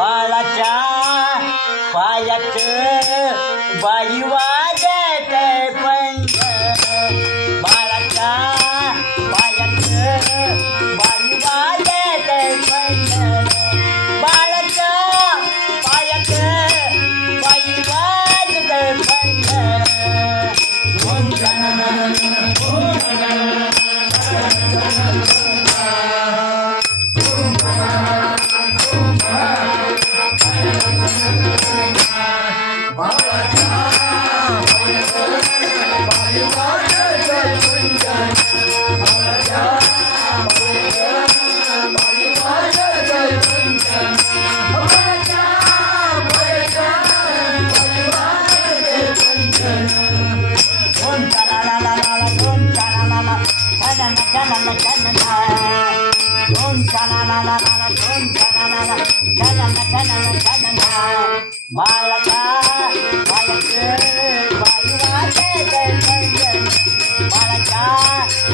ಬಾಳಚ ಬಾಯಚ್ಚ ಬಾಯಿವಾ கண்ணனா ஓம் சலலல ஓம் சலலல கலல கலல கண்ணனா மாலகா மலக்கு வாயுவாக கண்மஞ்சன் மாலகா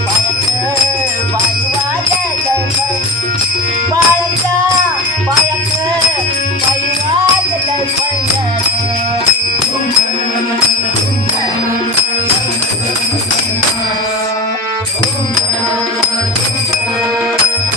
மலக்கு வாயுவாக கண்மன் மாலகா மலக்கு வாயுவாக கண்மஞ்சன்